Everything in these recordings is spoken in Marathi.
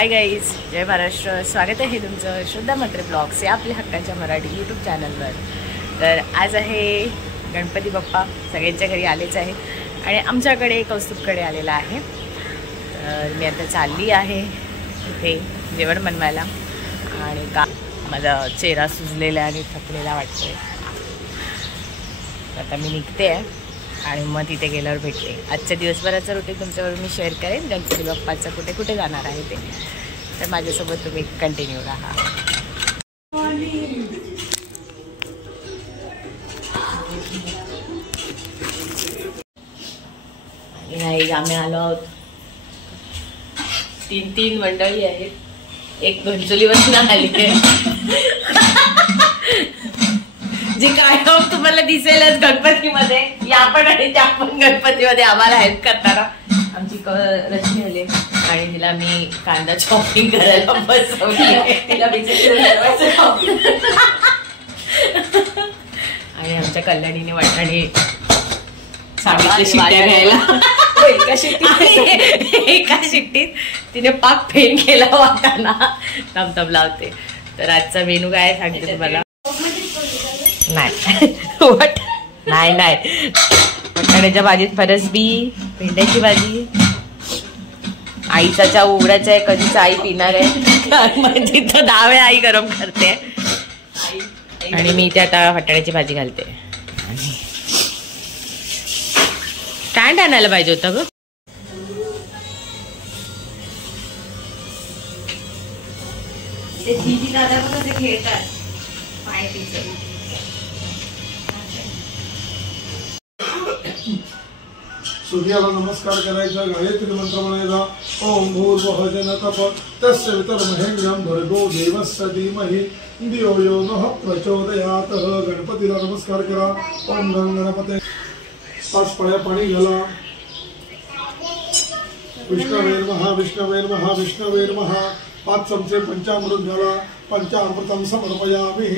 हाय गाईज, जय महाराष्ट्र. स्वागत आहे तुमचं श्रद्धा म्हात्रे ब्लॉग्स या आपल्या हक्काच्या मराठी यूट्यूब चॅनलवर. तर आज आहे गणपती बाप्पा, सगळ्यांच्या घरी आलेच आहे आणि आमच्याकडे कौस्तुभकडे आलेला आहे. तर मी आता चालली आहे इथे जेवण बनवायला आणि का माझा चेहरा सुजलेला आणि थकलेला वाटतोय. आता मी निघते आहे आणि मग तिथे गेल्यावर भेटते. आजच्या दिवसभराचं रुटीन तुमच्याबरोबर मी शेअर करेन. गणपती बाप्पाचं कुठे कुठे जाणार आहे ते, तर माझ्यासोबत तुम्ही कंटिन्यू राहा. नाही, आम्ही आलो आहोत. तीन मंडळी आहेत. एक घंचोलीवरून आली जे कायम तुम्हाला दिसेलच गणपतीमध्ये, या पण आणि त्या पण गणपतीमध्ये आम्हाला हेल्प करताना आमची रश्मी आली आणि तिला मी कांदा चॉपिंग करायला बसवली. तिला आणि आमच्या कल्याणीने वाटाणे सांगितले शिट्ट्या घ्यायला. एका शिट्टीत तिने पाक फेन केला वाटाणा. तमतम लावते. तर आजचा मेनू काय सांगते तुम्हाला. नाही वाटाण्याच्या भाजीत फरसबी, भेंड्याची भाजी, आईचा चहा उघडायचा आहे. कधीच आई पिणार आहे म्हणजे तर 10 वेळा आई गरम करते आणि मी त्या आता वाटाण्याची भाजी घालते. स्टँड आणायला पाहिजे होतं ग. दादा कसं खेळतात पाणी. सूर्याला नमस्कार करायचा. गायत्री मंत्र म्हणायचा. ओम भूर्भुवः जनकः तस्य वितर्महेण्यं भर्गो देवस्य धीमहि धियो यो नः प्रचोदयात्. गणपतीला नमस्कार करा. ओम गणपते 5 पळ्या पाणी घाला. विष्णवे नमः विष्णवे नमः विष्णवे नमः. 5 चमचे पंचामृत घाला. पंचामृतं समर्पयामि.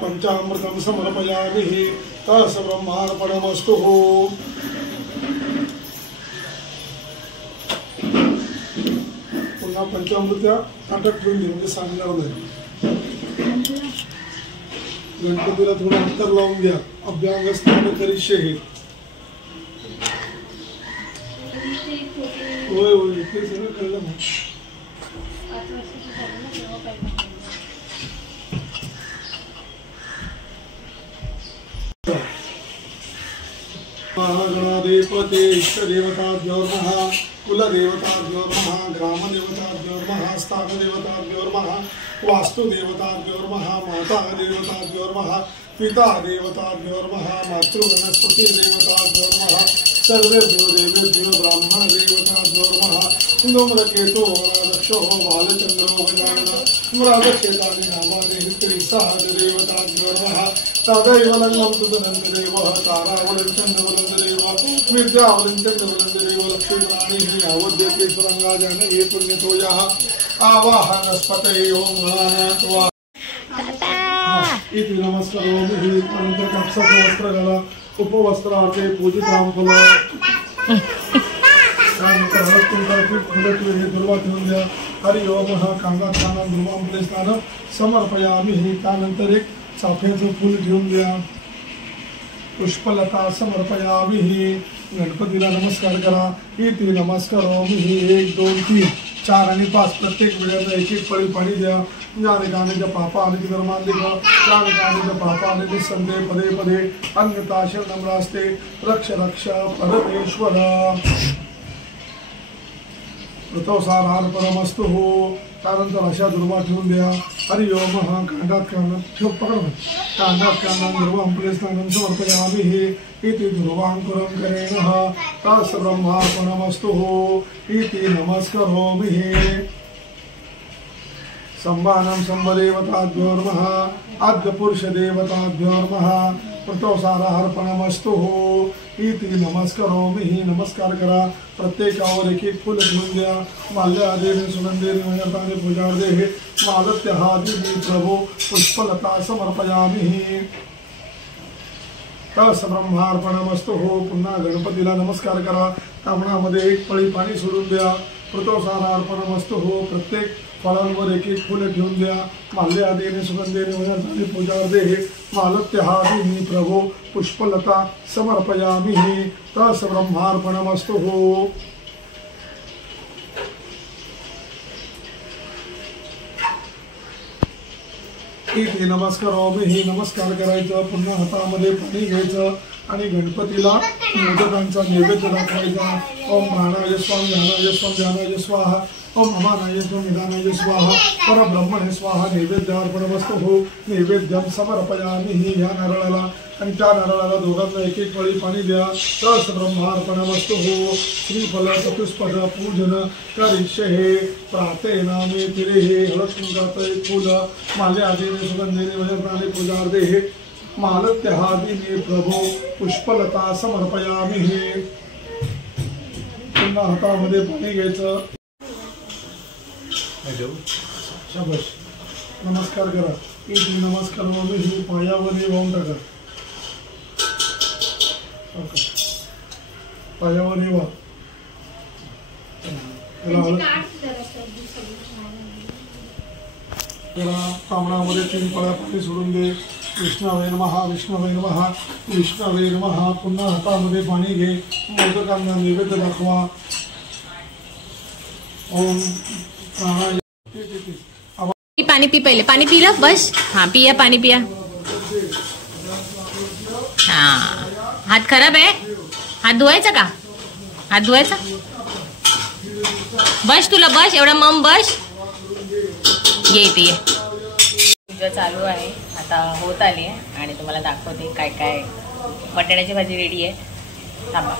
पंचामृतं समर्पयामि. तस् ब्रह्मार्पणमस्तु. पुन्हा पंचामृत्या ताटात ठेवून घे, म्हणजे सांगणार नाही. गणपतीला थोडं अंतर लावून घ्या. अभ्यांग स्नान करिष्ये. होय होय, ते सगळं कळलं मग. गणाधिपते इष्टदेवताभ्यो नमः. कुलदेवताभ्यो नमः. ग्रामदेवताभ्यो नमः. स्थानदेवताभ्यो नमः. वास्तुदेवताभ्यो नमः. मातादेवताभ्यो नमः. पितादेवताभ्यो नमः. मातृवनस्पतिदेवताभ्यो नमः. सर्वेभ्यो देवेभ्यो ब्राह्मणदेवताभ्यो नमः. धूम्रकेतो दक्षो बालचन्द्रो गजाननः. मृगक्षेतानि नामानि सहदेवताभ्यो नमः. तदैव लग्नं सुतनन्ददेवः. तारावलं चन्द्रवलन्ददेवः. विद्यावलं चन्द्रवलन्ददेवः. लक्ष्मीप्राणिः अवद्यते सुरङ्गा जनये पुण्यतो यः. आवाहनस्पतये ओम गणानात्वा इति नमस्कारोमि. अनंतर कापसाचं वस्त्र घाला. उपवस्त्राचे पूजितां फल. त्यानंतर हळद कुंकाची फुलं हे दुर्वा ठेवून द्या. हरि ओम. कांदा स्नानं ध्रुवांमध्ये स्नानं समर्पयामि. त्यानंतर एक चाफ्याचं फूल घेऊन द्या. पुष्पलता समर्पयामि. गणपतीला नमस्कार करा. इति नमस्कारोमि. 1 2 3 4 आणि 5 प्रत्येक वेळेला एक पळी पाणी द्या. ज्ञानकानेच पापा आणि धर्मांधिक ज्ञानकानेच पापा आणि संदे पदे पदे अन्यथा शरणं नास्ते. रक्ष रक्ष परमेश्वर. ऋतोसारार्पणमस्तु. त्यानंतर अशा दुर्वा ठेवून द्या. हरि ओम. कांडात ठेव पकड. कांडात दुर्वां स्नानं समर्पयामि. इति दुर्वांकुरं करेण तस् ब्रह्मार्पणमस्तु. इति नमस्कारोमि. सम्मानं सम्भदेवताभ्यो नमः. आद्यपुरुषदेवताभ्यो नमः. ऋतोसारार्पणमस्तु. इति नमस्कारोमि. नमस्कार करा. प्रत्येकावर एक फुल घेऊन द्या. माल्यादेवी सुगंधेरी मयताने पूजार्धे मालत्यहादिनी प्रभो पुष्पलता समर्पयामि. तस ब्रह्मार्पणमस्तु हो. पुन्हा गणपतीला नमस्कार करा. तांबणामध्ये एक पळी पाणी सोडून द्या. प्रतोसारार्पणमस्तु हो. प्रत्येक फळांवर एक एक फुलं ठेवून द्या. माल्यादेने सुगंधेने वनस्पती पूजार्थे मालत्यहादिनी प्रभो पुष्पलता समर्पयामि. तस ब्रह्मार्पणमस्तु हो. इथे नमस्कारामि. नमस्कार करायचं. पुन्हा हातामध्ये पाणी घ्यायचं आणि गणपतीला मोदकांचा नैवेद्य दाखवायचा. ओम प्राणाय स्वाहा ज्ञानाय स्वाहा ध्यानाय स्वाहा. ओम अमानाय स्वाहा निधानाय स्वाहा. परब्रह्मणे स्वाहा. नैवेद्यार्पणमस्तु हो. नैवेद्यम समर्पयामि. ह्या नारळाला आणि त्या नारळाला दोघांना एक एक पळी पाणी द्या. तस ब्रह्मार्पणमस्तु हो. श्रीफल चतुष्पद पूजन करिष्ये. प्रार्थना मे तिरे हळद एक फूल माल्यादेने सुगंधेने वनस्पती पूजार्थे मालत्यहादिने प्रभो पुष्पलता समर्पयामि. पुन्हा हातामध्ये पाणी घ्यायचं. शाबाश. नमस्कार करा. इथे नमस्कार ही पायावर वाहून टाका. पायावर येवा. त्याला तांबणामध्ये 3 पळ्या पाणी सोडून दे. विष्णवे नमः विष्णवे नमः विष्णवे नमः. पुन्हा हातामध्ये पाणी घे. मोदकांना नैवेद्य दाखवा. ओम प्राणाय. पाणी पी. पहिले पाणी पिलं बस. हा पिया पाणी पिया. हा हात खराब आहे. हात धुवायचा का? हात धुवायचा. बस तुला बस. एवढा मम बस. ये इथे ये. पूजा चालू आहे. आता होत आली आहे आणि तुम्हाला दाखवते काय काय. वाटाण्याची भाजी रेडी आहे. थांबा.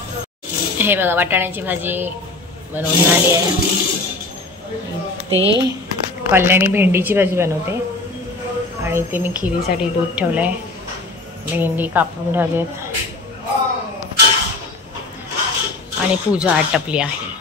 हे बघा वाटाण्याची भाजी बनवून आली आहे. ते कल्याणी भेंडीची भाजी बनवते आणि ते मी खिरीसाठी दूध ठेवलं आहे. भेंडी कापून ठेवलेत आणि पूजा आटपली आहे.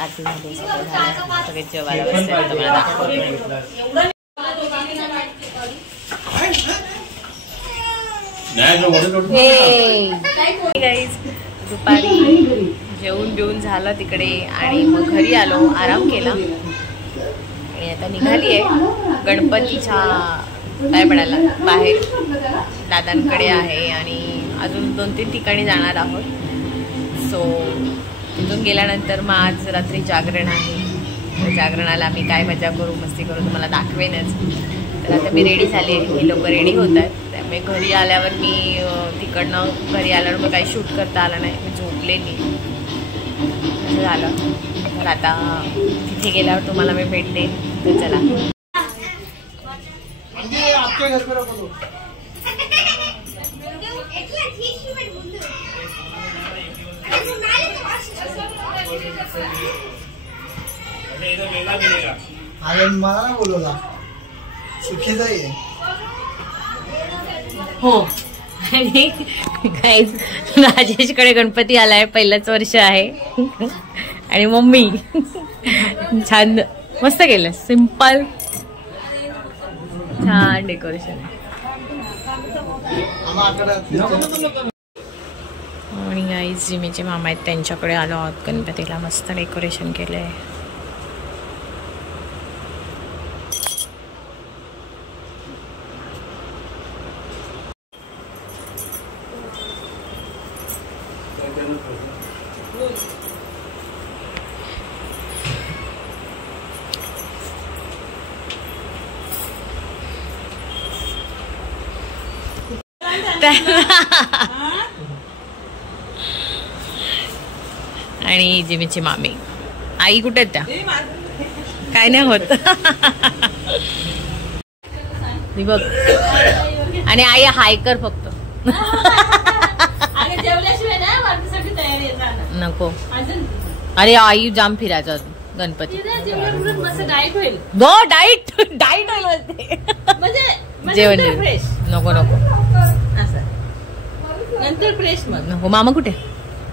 आतमध्ये सगळे जेवायला बसले. तुम्हाला दाखवते. दुपारी जेवून बिवून झालं तिकडे आणि मग घरी आलो. आराम केला आणि आता निघाली आहे गणपतीच्या काय पडायला बाहेर. दादांकडे आहे आणि अजून 2-3 ठिकाणी जाणार आहोत. सो तिथून गेल्यानंतर मग आज रात्री जागरण आहे. जागरणाला मी काय मजा करू मस्ती करू तुम्हाला दाखवेनच. तर आता मी रेडी झाले. हे लोक रेडी होत आहेत. त्यामुळे घरी आल्यावर मी तिकडनं घरी आल्यावर मग काही शूट करता आलं नाही. मी झोपले नाही असं झालं. तर आता तिथे गेल्यावर तुम्हाला मी भेटते. तर चला. अरे मला बोलवला सुखी जाई. हो आणि गाईज राजेशकडे गणपती आलाय. पहिलंच वर्ष आहे आणि मम्मी छान मस्त केलं. सिंपल छान डेकोरेशन आहे. आणि गाईज जिमीचे मामा आहेत त्यांच्याकडे आलो आहोत. गणपतीला मस्त डेकोरेशन केलंय. आणि जिमीची मामी आई कुठे आहेत त्या काय नाही होत. बघ आणि आई हाय कर फक्त नको. अरे आई जाम फिरायचं गणपती गो डाईट डाईट जेवण नको नको नंतर फ्रेश मग नको. मामा कुठे?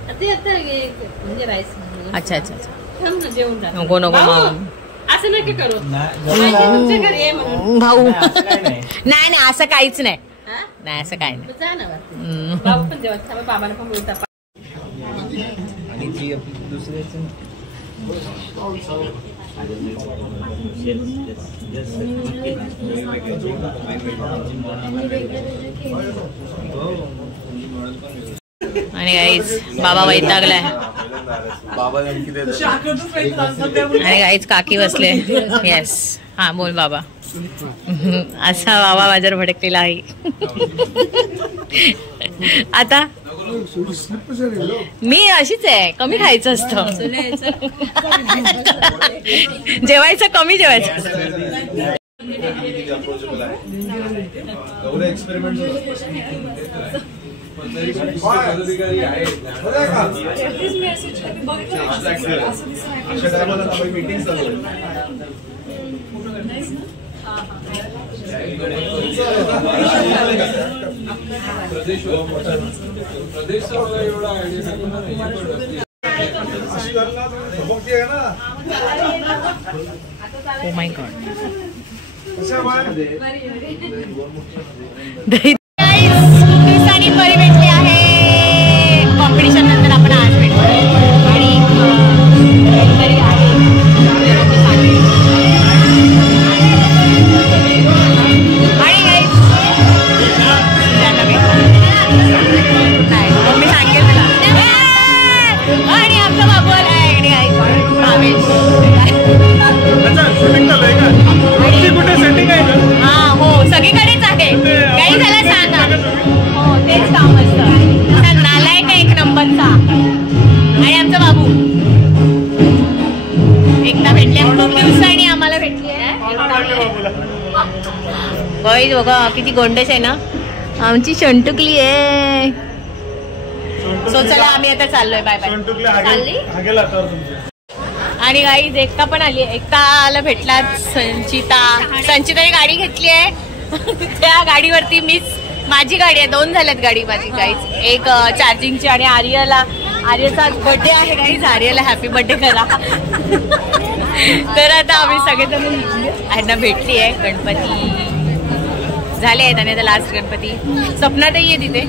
म्हणजे राईस. अच्छा अच्छा अच्छा जेवण नको नको मामा असं नका करू. तुमच्या घरी आहे म्हणून भाऊ नाही नाही असं काहीच नाही. नाही असं काही नाही. जा ना बाबा पण जेव्हा बाबाला पण बोलता. आणि गाईज बाबा वैतागलाय आणि गाईज काकी बसले. येस हा बोल बाबा. असा बाबा माझ्यावर भडकलेला आहे. आता मी अशीच आहे. कमी खायचं असतं. जेवायचं कमी जेवायचं. Oh my God. दिवसांनी परी भेटली आहे. कॉम्पिटिशन नंतर आपण आज भेटतो आणि मी सांगेल तुला. आणि आमचा बाबू आलाय हा हो सगळीकडेच आहे. काही झालं सांगा. हो तेच काम असतं. नालायक आहे एक नंबरचा. आणि आमचा बाबू एकदा भेटल्या खूप दिवसांनी आम्हाला भेटली आहे. बघा किती गोंडस आहे ना आमची शंटुकली आहे. सो चला आम्ही आता चाललोय. Bye bye. चालली आणि गाईज एकता पण आली. एकताला भेटला संचिताने गाडी घेतली आहे. त्या गाडीवरती माझी गाडी आहे. 2 झाल्यात गाडी माझी गाईज. एक चार्जिंगची आणि आर्यचा बर्थडे आहे गाईज. आर्यला हॅपी बर्थडे करा. तर आता आम्ही सगळेजण यांना भेटली आहे. गणपती झाले आहेत आणि आता लास्ट गणपती सपनाताई आहे तिथे.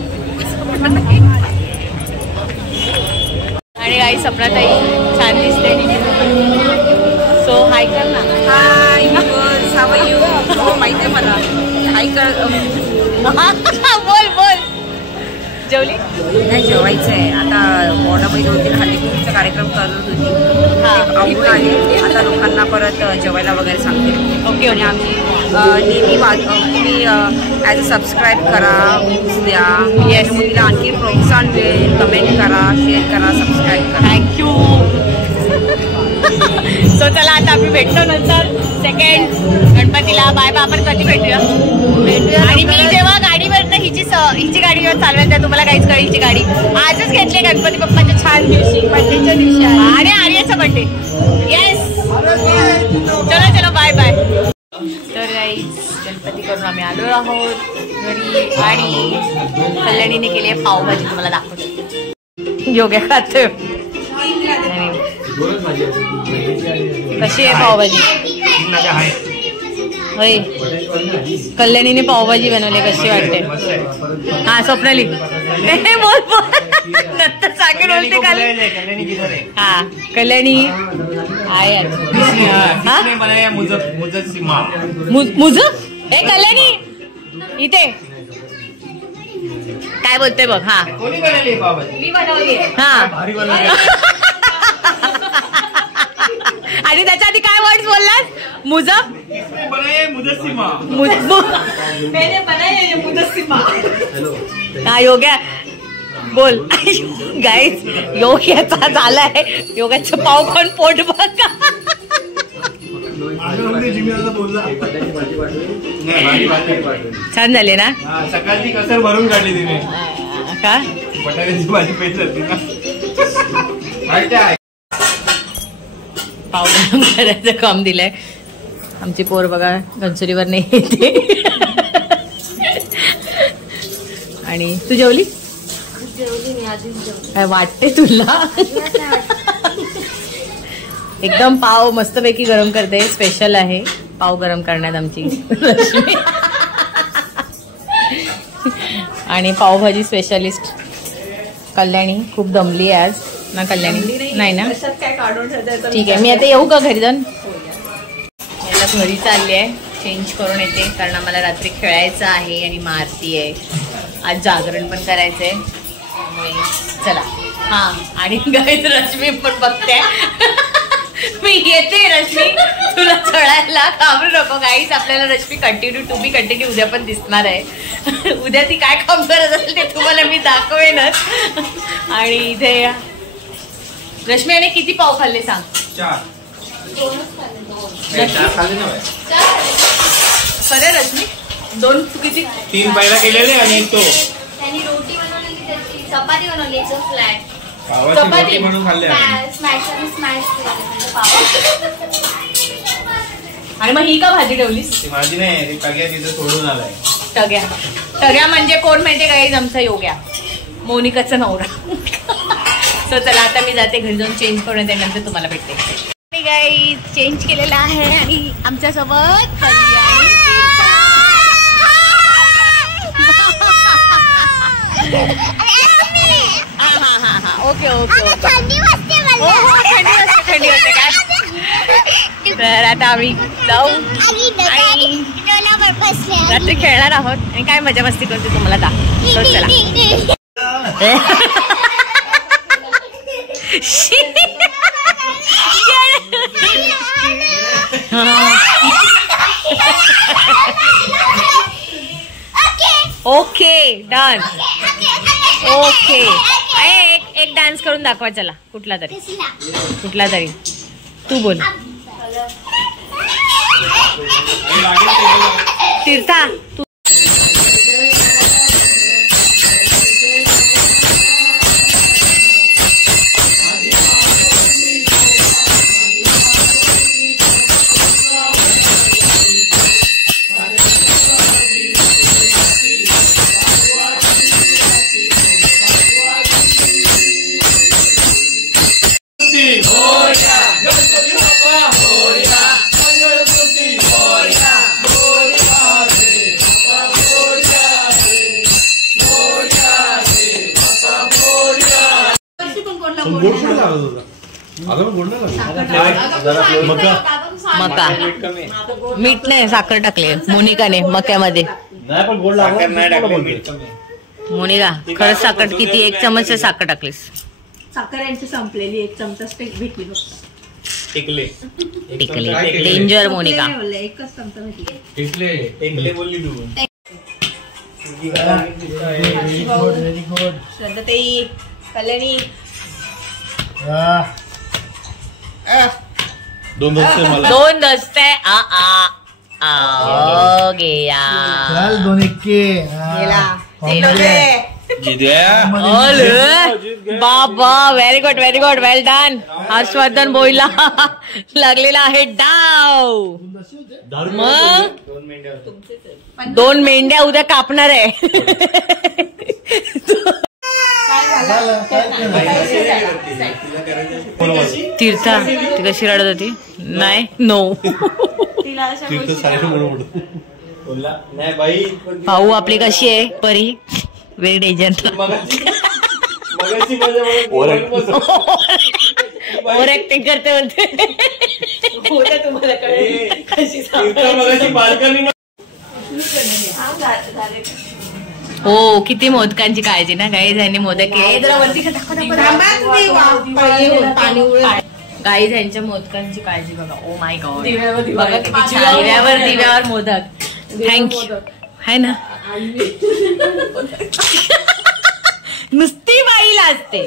आणि गाई सपनाताई छान दिसते. सो हाय कर ना. हाय माहिती आहे मला. हाय कर. बोल बोल. जेवली नाही जेवायचं आहे आता. वॉर्डामध्ये 2-3 हल्लीचा कार्यक्रम करत होती. आवडून आले. आता लोकांना परत जेवायला वगैरे सांगते. ओके. आणि आम्ही नेहमी तुम्ही ॲज अ सबस्क्राईब करा द्या. याच्यामुळे तिला आणखी प्रोत्साहन मिळेल. कमेंट करा, शेअर करा, सबस्क्राईब करा. थँक्यू. सो चला आता आम्ही भेटतो नंतर सेकंड गणपतीला. Bye bye. आपण कधी भेटूया. आणि मी जेव्हा गाडीवरनं हिची गाडीवर चालवेल तर तुम्हाला काहीच कळेल. हिची गाडी आजच घेतली गणपती बाप्पाच्या छान दिवशी. बर्थडेच्या दिवशी आणि आर्याचा बर्थडे. येस चलो चलो बाय बाय. तर गाईज गणपती करून आम्ही आलो आहोत घरी. आणि कल्याणीने केली आहे पावभाजी. तुम्हाला दाखवतो. योग्य खाते कशी आहे पावभाजी. होय कल्याणीने पावभाजी बनवली, कशी वाटते? हा स्वप्नाली बोल बोल नंतर साखर बोलते कल्याणी. हा कल्याणी आहे मुझ हे कल्याणी इथे काय बोलते बघ. हा कोणी बनवली पावभाजी? मी बनवली. हा आणि त्याच्या आधी काय वर्ड्स बोललास? हा योग्या बोल. गाईज योग्याचा झालाय, योग्याचं पाव खाऊन पोट बघा. छान झाले ना? सकाळची कसर भरून काढली तिने का? बटाट्याची भाजी पेट जाते ना. पाव गरम करायचं काम दिलंय. आमची पोर बघा घनसुरीवर नाही येते. आणि तू जेवली? काय वाटते तुला? एकदम पाव मस्तपैकी गरम करते. स्पेशल आहे पाव गरम करण्यात आमची रश्मी. आणि पावभाजी स्पेशलिस्ट कल्याणी खूप दमली आज ना. कल्याणी नाही ना? ठीक आहे, मी आता येऊ का घरी जाऊन? आता घरी चालली आहे, चेंज करून येते कारण आम्हाला रात्री खेळायचं आहे आणि मग आरती आहे. आज जागरण पण करायचंय त्यामुळे चला. हा आणि गाईज रश्मी पण बघते. मी येते रश्मी तुला चढायला, घाबरू नको गाईज. आपल्याला रश्मी कंटिन्यू उद्या पण दिसणार आहे. उद्या ती काय काम करत असेल ते तुम्हाला मी दाखवेनच. आणि इथे रश्मीने किती पाव खाल्ले सांग? 4. खरं रश्मी 2 किती? 3 पहिला केलेले आणि तो त्यांनी रोटी बनवलेली, त्याची चपाती बनवली एकदम फ्लॅट. पावाची म्हणून खाल्ले. आणि मग ही का भाजी ठेवलीस? ती भाजी नाही, ती टग्या तिथं सोडून आलाय. टग्या म्हणजे कोण माहितीये का? आमचा योग्या, मोनिकाचा नवरा. सो चला आता मी जाते घरी जाऊन चेंज करून, त्यानंतर तुम्हाला भेटते. गाईज चेंज केलेला आहे आणि आमच्यासोबत ओके थंडी वाजते काय? तर आता आम्ही जाऊ आणि रात्री खेळणार आहोत आणि काय मजा मस्ती करते तुम्हाला दाखव. चला. Okay done. ओके एक डान्स करून दाखवा. चला कुठला तरी तू बोल. तीर्था तू मका मीठ नाही साखर टाकले मोनिकाने मक्यामध्ये. मोनिका खरंच साखर किती? 1 चमच साखर टाकलीस. साखर यांची संपलेली, 1 चमचा स्टेक भेटली फक्त. टिकले डेंजर मोनिका. एकच चमचा भेटली. टिकले बोलली तू. Very good. श्रद्धाताई कल्याणी 2 दस्ते मला. 2 दस्ते गया 2 एक्के बाबा. Very good well done. Harshvardhan बोईला लागलेला आहे डाव. मग 2 मेंढ्या उद्या कापणार आहे. तीर्था ती कशी रडत होती? नाही नो तिला अशा तिथं गोष्टी साईड म्हणून बोलला नाही बाई भाऊ आपली कशी आहे परी व्हेरी डेंजर मगाची माझ्या ओव्हर ऍक्टिंग करते म्हणते तुम्हाला कळेल कशी मगाची बाल्कनी हो किती मोदकांची काळजी ना गाई झाली मोदक केले जरा वरती गाई यांच्या मोदकांची काळजी बघा ओ माय गॉड बघा किती छान दिव्यावर मोदक थँक्यू है ना नुसती बाईला असते